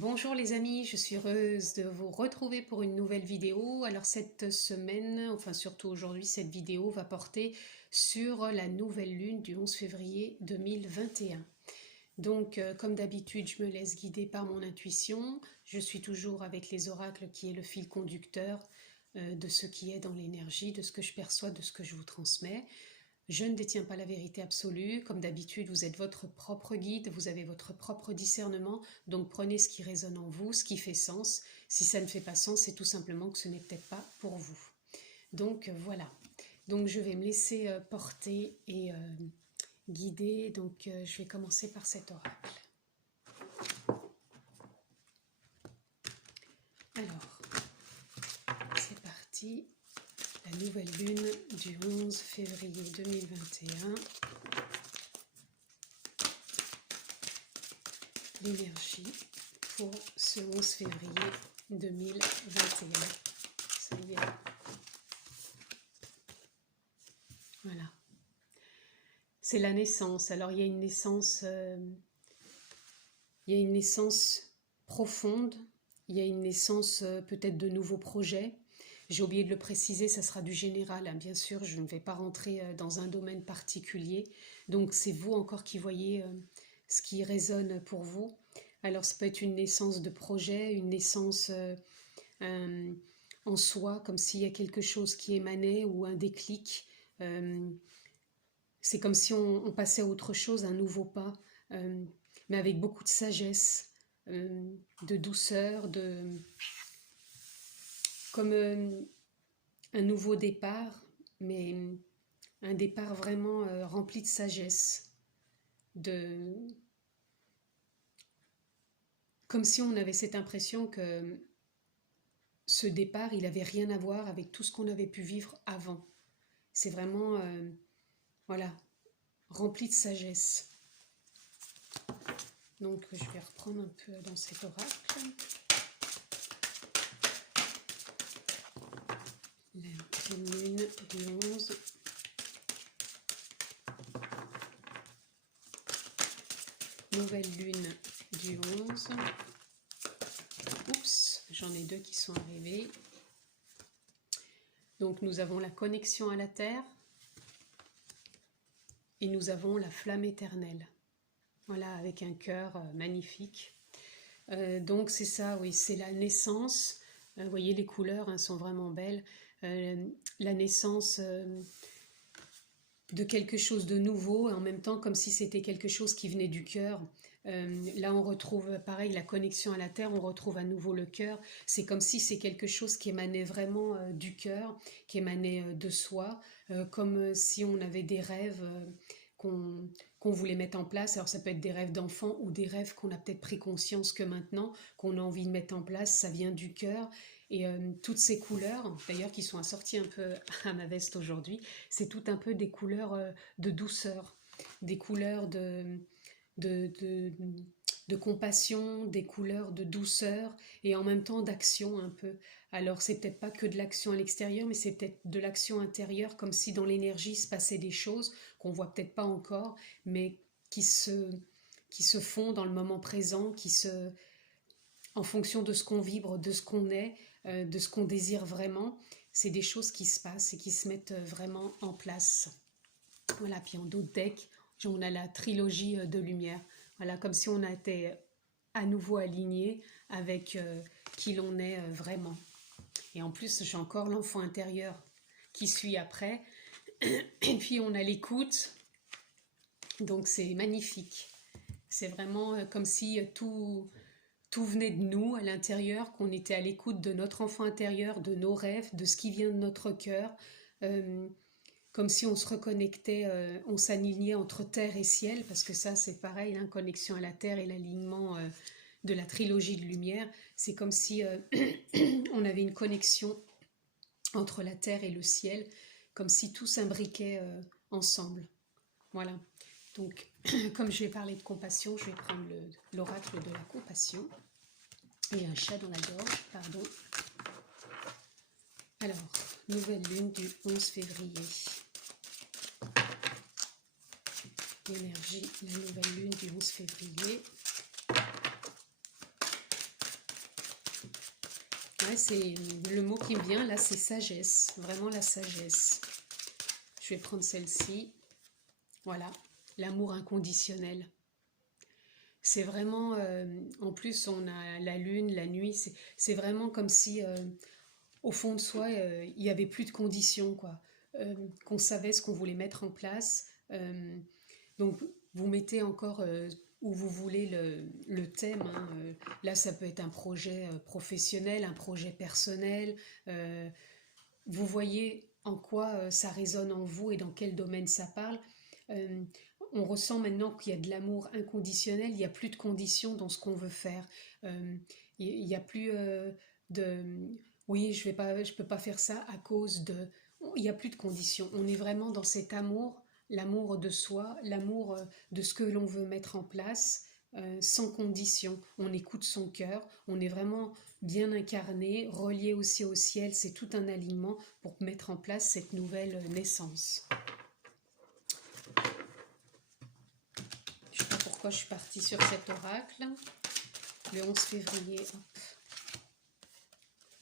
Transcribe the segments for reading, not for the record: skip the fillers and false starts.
Bonjour les amis, je suis heureuse de vous retrouver pour une nouvelle vidéo. Alors cette semaine, enfin surtout aujourd'hui, cette vidéo va porter sur la nouvelle lune du 11 février 2021. Donc comme d'habitude, je me laisse guider par mon intuition. Je suis toujours avec les oracles qui est le fil conducteur de ce qui est dans l'énergie, de ce que je perçois, de ce que je vous transmets. Je ne détiens pas la vérité absolue, comme d'habitude vous êtes votre propre guide, vous avez votre propre discernement, donc prenez ce qui résonne en vous, ce qui fait sens. Si ça ne fait pas sens, c'est tout simplement que ce n'est peut-être pas pour vous. Donc voilà, donc je vais me laisser porter et guider, donc je vais commencer par cet oracle. Alors, c'est parti. La nouvelle lune du 11 février 2021. L'énergie pour ce 11 février 2021. Ça y est. Voilà. C'est la naissance. Alors il y a une naissance, profonde. Il y a une naissance peut-être de nouveaux projets. J'ai oublié de le préciser, ça sera du général, hein. Bien sûr, je ne vais pas rentrer dans un domaine particulier. Donc c'est vous encore qui voyez ce qui résonne pour vous. Alors ça peut être une naissance de projet, une naissance en soi, comme s'il y a quelque chose qui émanait ou un déclic. C'est comme si on passait à autre chose, un nouveau pas, mais avec beaucoup de sagesse, de douceur, comme un nouveau départ, mais un départ vraiment rempli de sagesse, comme si on avait cette impression que ce départ, il n'avait rien à voir avec tout ce qu'on avait pu vivre avant. C'est vraiment, voilà, rempli de sagesse. Donc je vais reprendre un peu dans cet oracle. La lune du 11. Nouvelle lune du 11. Oups, j'en ai deux qui sont arrivés. Donc nous avons la connexion à la terre et nous avons la flamme éternelle. Voilà, avec un cœur magnifique. Donc c'est ça, oui, c'est la naissance. Vous voyez, les couleurs sont vraiment belles. La naissance de quelque chose de nouveau, et en même temps comme si c'était quelque chose qui venait du cœur. Là on retrouve pareil la connexion à la terre, on retrouve à nouveau le cœur. C'est comme si c'est quelque chose qui émanait vraiment du cœur, qui émanait de soi, comme si on avait des rêves qu'on voulait mettre en place. Alors ça peut être des rêves d'enfant ou des rêves qu'on a peut-être pris conscience que maintenant qu'on a envie de mettre en place, ça vient du cœur. Et toutes ces couleurs, d'ailleurs qui sont assorties un peu à ma veste aujourd'hui, c'est tout un peu des couleurs de douceur, des couleurs de compassion, des couleurs de douceur et en même temps d'action un peu. Alors c'est peut-être pas que de l'action à l'extérieur, mais c'est peut-être de l'action intérieure, comme si dans l'énergie se passait des choses qu'on voit peut-être pas encore, mais qui se font dans le moment présent, en fonction de ce qu'on vibre, de ce qu'on est, de ce qu'on désire vraiment. C'est des choses qui se passent et qui se mettent vraiment en place. Voilà, puis en d'autres decks, on a la trilogie de lumière. Voilà, comme si on était à nouveau aligné avec qui l'on est vraiment. Et en plus, j'ai encore l'enfant intérieur qui suit après. Et puis on a l'écoute. Donc c'est magnifique. C'est vraiment comme si tout venait de nous à l'intérieur, qu'on était à l'écoute de notre enfant intérieur, de nos rêves, de ce qui vient de notre cœur. Comme si on se reconnectait, on s'alignait entre terre et ciel, parce que ça c'est pareil, hein, connexion à la terre et l'alignement de la trilogie de lumière. C'est comme si on avait une connexion entre la terre et le ciel, comme si tout s'imbriquait ensemble. Voilà. Donc, comme je vais parler de compassion, je vais prendre l'oracle de la compassion. Et un chat dans la gorge, pardon. Alors, nouvelle lune du 11 février. L'énergie, la nouvelle lune du 11 février. Ouais, c'est le mot qui me vient là, c'est sagesse, vraiment la sagesse. Je vais prendre celle-ci. Voilà, l'amour inconditionnel. C'est vraiment, en plus on a la lune, la nuit, c'est vraiment comme si au fond de soi il n'y avait plus de conditions, quoi. Qu'on savait ce qu'on voulait mettre en place. Donc vous mettez encore où vous voulez le thème, hein. Là ça peut être un projet professionnel, un projet personnel. euh, Vous voyez en quoi ça résonne en vous et dans quel domaine ça parle. Euh, on ressent maintenant qu'il y a de l'amour inconditionnel, il n'y a plus de conditions dans ce qu'on veut faire. Il n'y a plus de oui, je peux pas faire ça à cause de. Il n'y a plus de conditions. On est vraiment dans cet amour, l'amour de soi, l'amour de ce que l'on veut mettre en place. Sans condition, on écoute son cœur, on est vraiment bien incarné, relié aussi au ciel, c'est tout un alignement pour mettre en place cette nouvelle naissance. Je ne sais pas pourquoi je suis partie sur cet oracle. Le 11 février, hop.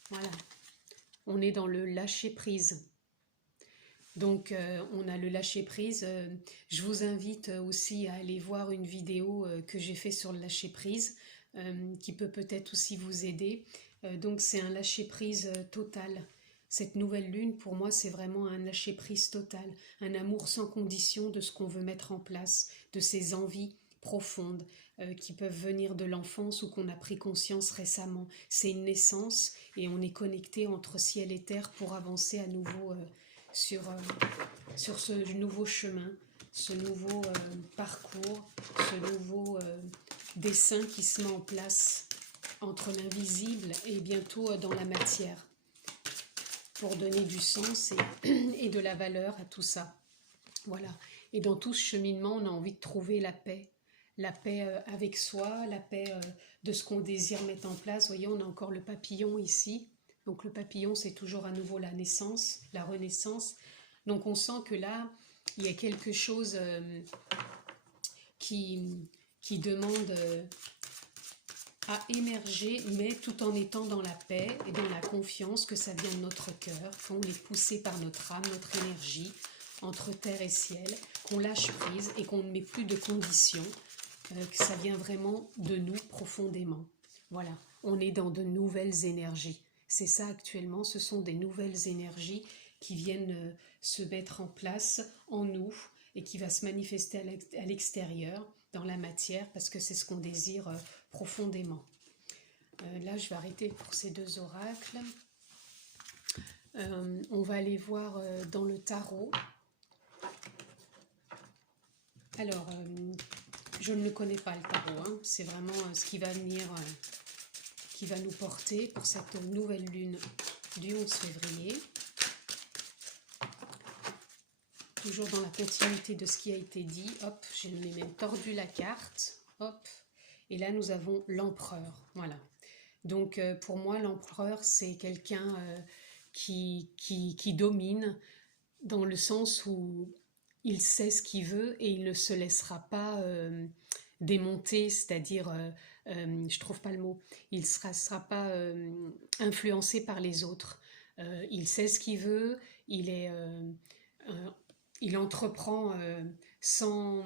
Voilà. On est dans le lâcher-prise. Donc on a le lâcher-prise. Je vous invite aussi à aller voir une vidéo que j'ai fait sur le lâcher-prise qui peut peut-être aussi vous aider. Donc c'est un lâcher-prise total. Cette nouvelle lune, pour moi, c'est vraiment un lâcher-prise total, un amour sans condition de ce qu'on veut mettre en place, de ses envies profondes qui peuvent venir de l'enfance ou qu'on a pris conscience récemment. C'est une naissance et on est connecté entre ciel et terre pour avancer à nouveau sur, sur ce nouveau chemin, ce nouveau parcours, ce nouveau dessin qui se met en place entre l'invisible et bientôt dans la matière, pour donner du sens et de la valeur à tout ça. Voilà. Et dans tout ce cheminement, on a envie de trouver la paix avec soi, la paix de ce qu'on désire mettre en place. Vous voyez, on a encore le papillon ici. Donc le papillon, c'est toujours à nouveau la naissance, la renaissance. Donc on sent que là, il y a quelque chose qui demande à émerger, mais tout en étant dans la paix et dans la confiance que ça vient de notre cœur, qu'on est poussé par notre âme, notre énergie, entre terre et ciel, qu'on lâche prise et qu'on ne met plus de conditions, que ça vient vraiment de nous profondément. Voilà, on est dans de nouvelles énergies. C'est ça actuellement, ce sont des nouvelles énergies qui viennent se mettre en place en nous et qui va se manifester à l'extérieur, dans la matière, parce que c'est ce qu'on désire profondément. Là, je vais arrêter pour ces deux oracles. On va aller voir dans le tarot. Alors, je ne le connais pas, le tarot, hein. C'est vraiment ce qui va venir, qui va nous porter pour cette nouvelle lune du 11 février. Toujours dans la continuité de ce qui a été dit. Hop, j'ai même tordu la carte. Hop. Et là, nous avons l'empereur. Voilà. Donc, pour moi, l'empereur, c'est quelqu'un qui domine, dans le sens où il sait ce qu'il veut et il ne se laissera pas démonter, c'est-à-dire, je trouve pas le mot, il ne sera pas influencé par les autres. Il sait ce qu'il veut, il entreprend sans,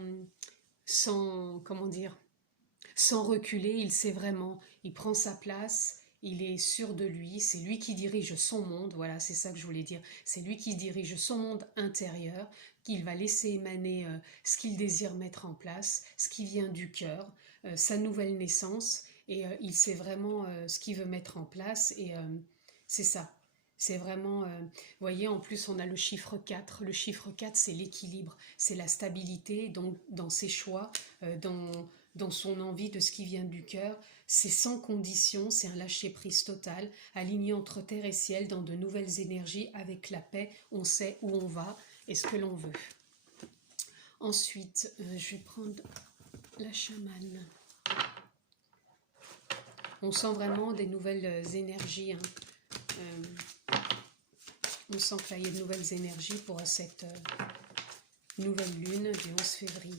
comment dire, sans reculer, il sait vraiment, il prend sa place, il est sûr de lui, c'est lui qui dirige son monde, voilà, c'est ça que je voulais dire, c'est lui qui dirige son monde intérieur, qu'il va laisser émaner ce qu'il désire mettre en place, ce qui vient du cœur, sa nouvelle naissance, et il sait vraiment ce qu'il veut mettre en place, et c'est ça. C'est vraiment, vous voyez, en plus on a le chiffre 4. Le chiffre 4, c'est l'équilibre, c'est la stabilité donc, dans ses choix, dans son envie de ce qui vient du cœur. C'est sans condition, c'est un lâcher-prise total, aligné entre terre et ciel dans de nouvelles énergies avec la paix. On sait où on va et ce que l'on veut. Ensuite, je vais prendre la chamane. On sent vraiment des nouvelles énergies, hein. On sent qu'il y a de nouvelles énergies pour cette nouvelle lune du 11 février.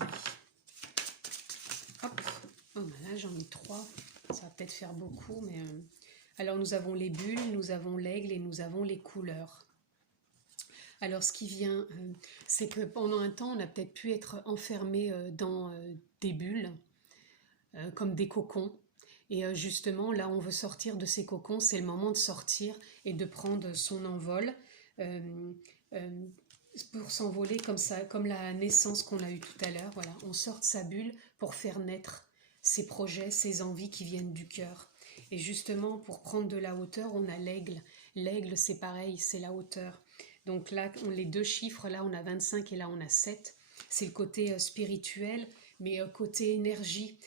Hop, oh ben là j'en ai 3, ça va peut-être faire beaucoup, mais Alors nous avons les bulles, nous avons l'aigle et nous avons les couleurs. Alors ce qui vient, c'est que pendant un temps, on a peut-être pu être enfermé dans des bulles, comme des cocons. Et justement, là, on veut sortir de ces cocons, c'est le moment de sortir et de prendre son envol euh, euh, pour s'envoler comme ça, comme la naissance qu'on a eue tout à l'heure. Voilà, on sort de sa bulle pour faire naître ses projets, ses envies qui viennent du cœur. Et justement, pour prendre de la hauteur, on a l'aigle. L'aigle, c'est pareil, c'est la hauteur. Donc là, les deux chiffres, là, on a 25 et là, on a 7. C'est le côté spirituel, mais côté énergie.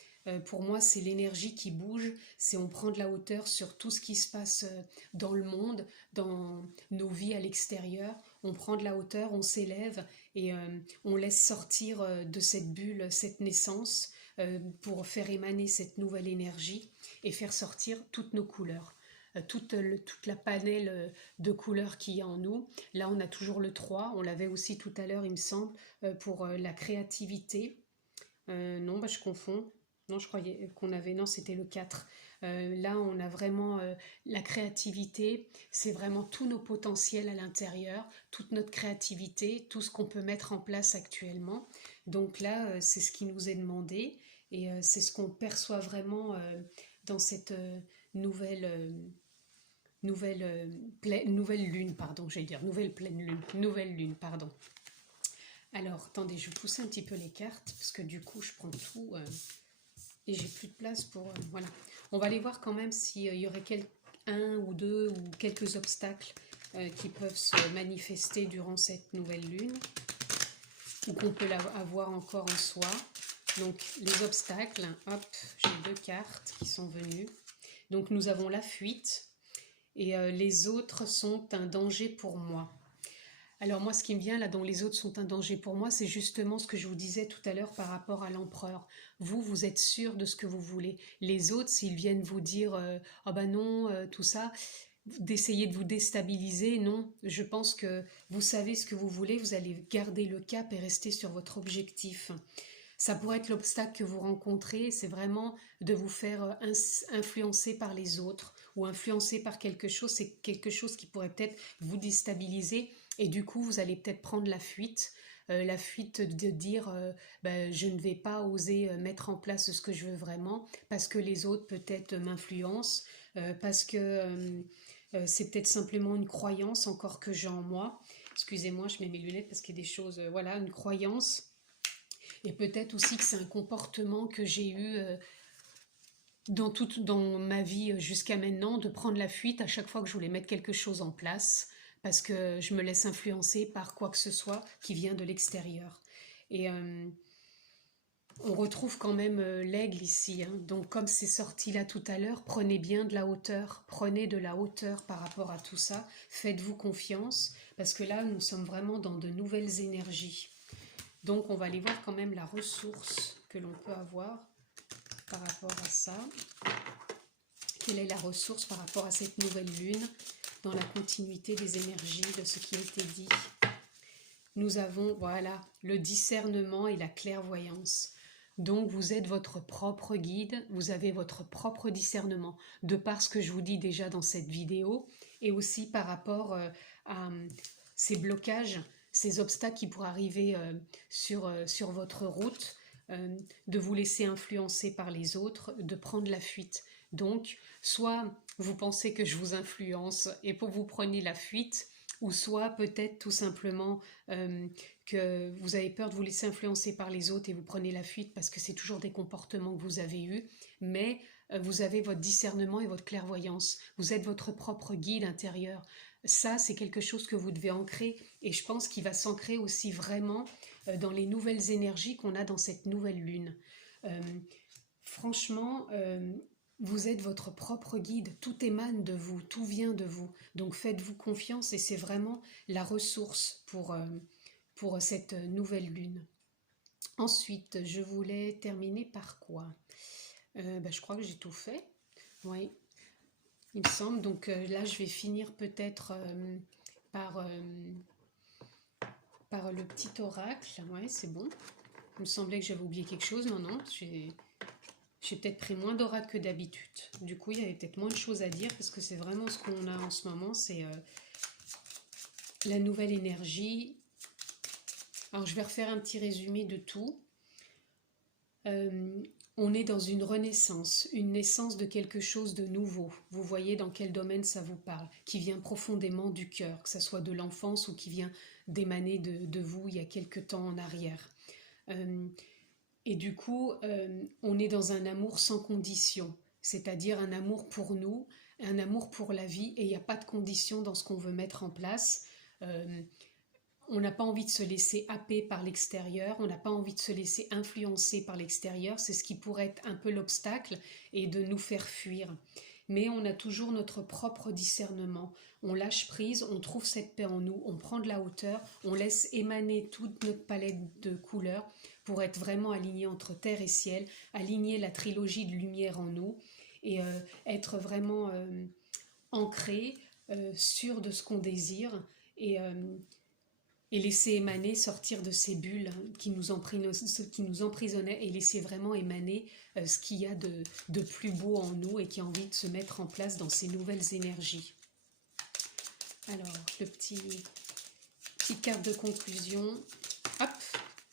Pour moi, c'est l'énergie qui bouge, c'est on prend de la hauteur sur tout ce qui se passe dans le monde, dans nos vies à l'extérieur. On prend de la hauteur, on s'élève et on laisse sortir de cette bulle, cette naissance, pour faire émaner cette nouvelle énergie et faire sortir toutes nos couleurs. Toute la panelle de couleurs qu'il y a en nous. Là, on a toujours le 3, on l'avait aussi tout à l'heure, il me semble, pour la créativité. Non, bah, je confonds. Non, je croyais qu'on avait... Non, c'était le 4. Là, on a vraiment la créativité. C'est vraiment tous nos potentiels à l'intérieur, toute notre créativité, tout ce qu'on peut mettre en place actuellement. Donc là, c'est ce qui nous est demandé et c'est ce qu'on perçoit vraiment dans cette nouvelle lune, pardon, j'allais dire nouvelle pleine lune, nouvelle lune, pardon. Alors, attendez, je vais pousser un petit peu les cartes, parce que du coup, je prends tout et j'ai plus de place pour... voilà. On va aller voir quand même s'il y aurait un ou deux ou quelques obstacles qui peuvent se manifester durant cette nouvelle lune, ou qu'on peut avoir encore en soi. Donc, les obstacles, hop, j'ai deux cartes qui sont venues. Donc, nous avons la fuite, et les autres sont un danger pour moi. Alors moi, ce qui me vient là, dont les autres sont un danger pour moi, c'est justement ce que je vous disais tout à l'heure par rapport à l'empereur. Vous, vous êtes sûr de ce que vous voulez. Les autres, s'ils viennent vous dire ah ben non, tout ça, d'essayer de vous déstabiliser, non. Je pense que vous savez ce que vous voulez, vous allez garder le cap et rester sur votre objectif. Ça pourrait être l'obstacle que vous rencontrez, c'est vraiment de vous faire influencer par les autres ou influencer par quelque chose, c'est quelque chose qui pourrait peut-être vous déstabiliser et du coup vous allez peut-être prendre la fuite de dire ben, je ne vais pas oser mettre en place ce que je veux vraiment parce que les autres peut-être m'influencent, parce que c'est peut-être simplement une croyance encore que j'ai en moi. Excusez-moi, je mets mes lunettes parce qu'il y a des choses, voilà, une croyance. Et peut-être aussi que c'est un comportement que j'ai eu dans ma vie jusqu'à maintenant, de prendre la fuite à chaque fois que je voulais mettre quelque chose en place, parce que je me laisse influencer par quoi que ce soit qui vient de l'extérieur. Et on retrouve quand même l'aigle ici, hein. Donc comme c'est sorti là tout à l'heure, prenez bien de la hauteur, prenez de la hauteur par rapport à tout ça, faites-vous confiance, parce que là nous sommes vraiment dans de nouvelles énergies. Donc on va aller voir quand même la ressource que l'on peut avoir par rapport à ça. Quelle est la ressource par rapport à cette nouvelle lune dans la continuité des énergies de ce qui a été dit. Nous avons, voilà, le discernement et la clairvoyance. Donc vous êtes votre propre guide, vous avez votre propre discernement, de par ce que je vous dis déjà dans cette vidéo, et aussi par rapport à ces blocages, ces obstacles qui pourraient arriver sur votre route, de vous laisser influencer par les autres, de prendre la fuite. Donc, soit vous pensez que je vous influence et pour vous prenez la fuite, ou soit peut-être tout simplement que vous avez peur de vous laisser influencer par les autres et vous prenez la fuite parce que c'est toujours des comportements que vous avez eus, mais vous avez votre discernement et votre clairvoyance. Vous êtes votre propre guide intérieur. Ça, c'est quelque chose que vous devez ancrer et je pense qu'il va s'ancrer aussi vraiment dans les nouvelles énergies qu'on a dans cette nouvelle lune. Euh, franchement, vous êtes votre propre guide, tout émane de vous, tout vient de vous. Donc faites-vous confiance et c'est vraiment la ressource pour cette nouvelle lune. Ensuite, je voulais terminer par quoi je crois que j'ai tout fait. Oui, il me semble. Donc là, je vais finir peut-être par, par le petit oracle. Ouais, c'est bon. Il me semblait que j'avais oublié quelque chose. Non, non, j'ai J'ai peut-être pris moins d'oracles que d'habitude. Du coup, il y avait peut-être moins de choses à dire parce que c'est vraiment ce qu'on a en ce moment, c'est la nouvelle énergie. Alors, je vais refaire un petit résumé de tout. On est dans une renaissance, une naissance de quelque chose de nouveau. Vous voyez dans quel domaine ça vous parle, qui vient profondément du cœur, que ce soit de l'enfance ou qui vient d'émaner de vous il y a quelque temps en arrière. Et du coup, on est dans un amour sans condition, c'est-à-dire un amour pour nous, un amour pour la vie, et il n'y a pas de condition dans ce qu'on veut mettre en place. On n'a pas envie de se laisser happer par l'extérieur, on n'a pas envie de se laisser influencer par l'extérieur, c'est ce qui pourrait être un peu l'obstacle et de nous faire fuir. Mais on a toujours notre propre discernement, on lâche prise, on trouve cette paix en nous, on prend de la hauteur, on laisse émaner toute notre palette de couleurs pour être vraiment aligné entre terre et ciel, aligner la trilogie de lumière en nous et être vraiment ancré, sûr de ce qu'on désire et laisser émaner, sortir de ces bulles qui nous emprisonnaient et laisser vraiment émaner ce qu'il y a de plus beau en nous et qui a envie de se mettre en place dans ces nouvelles énergies. Alors, le petite carte de conclusion. Hop,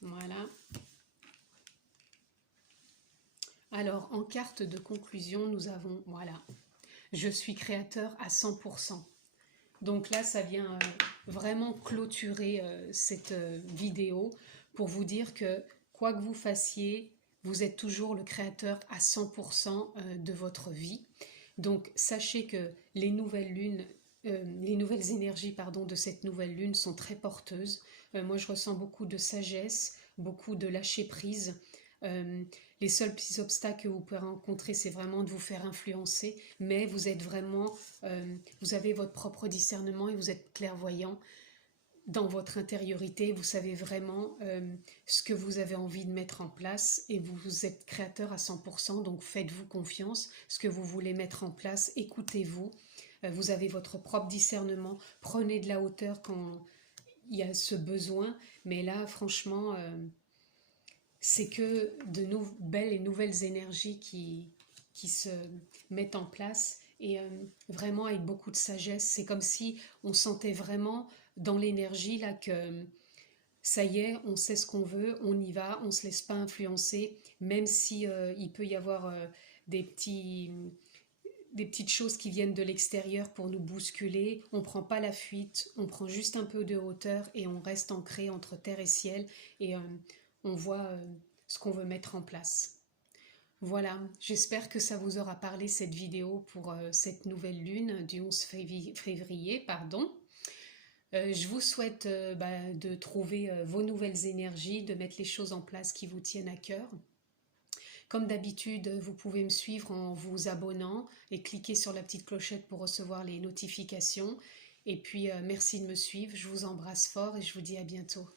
voilà. Alors, en carte de conclusion, nous avons, voilà, je suis créateur à 100%. Donc là, ça vient vraiment clôturer cette vidéo pour vous dire que quoi que vous fassiez, vous êtes toujours le créateur à 100% de votre vie. Donc sachez que les nouvelles lunes, les nouvelles énergies de cette nouvelle lune sont très porteuses. Moi, je ressens beaucoup de sagesse, beaucoup de lâcher prise. Les seuls petits obstacles que vous pouvez rencontrer, c'est vraiment de vous faire influencer, mais vous êtes vraiment, vous avez votre propre discernement et vous êtes clairvoyant dans votre intériorité, vous savez vraiment ce que vous avez envie de mettre en place et vous êtes créateur à 100%, donc faites-vous confiance, ce que vous voulez mettre en place, écoutez-vous, vous avez votre propre discernement, prenez de la hauteur quand il y a ce besoin, mais là franchement c'est que de belles et nouvelles énergies qui se mettent en place et vraiment avec beaucoup de sagesse. C'est comme si on sentait vraiment dans l'énergie là que ça y est, on sait ce qu'on veut, on y va, on ne se laisse pas influencer, même si il peut y avoir des petites choses qui viennent de l'extérieur pour nous bousculer. On ne prend pas la fuite, on prend juste un peu de hauteur et on reste ancré entre terre et ciel et on voit ce qu'on veut mettre en place. Voilà, j'espère que ça vous aura parlé cette vidéo pour cette nouvelle lune du 11 février. Je vous souhaite de trouver vos nouvelles énergies, de mettre les choses en place qui vous tiennent à cœur. Comme d'habitude, vous pouvez me suivre en vous abonnant et cliquer sur la petite clochette pour recevoir les notifications. Et puis, merci de me suivre, je vous embrasse fort et je vous dis à bientôt.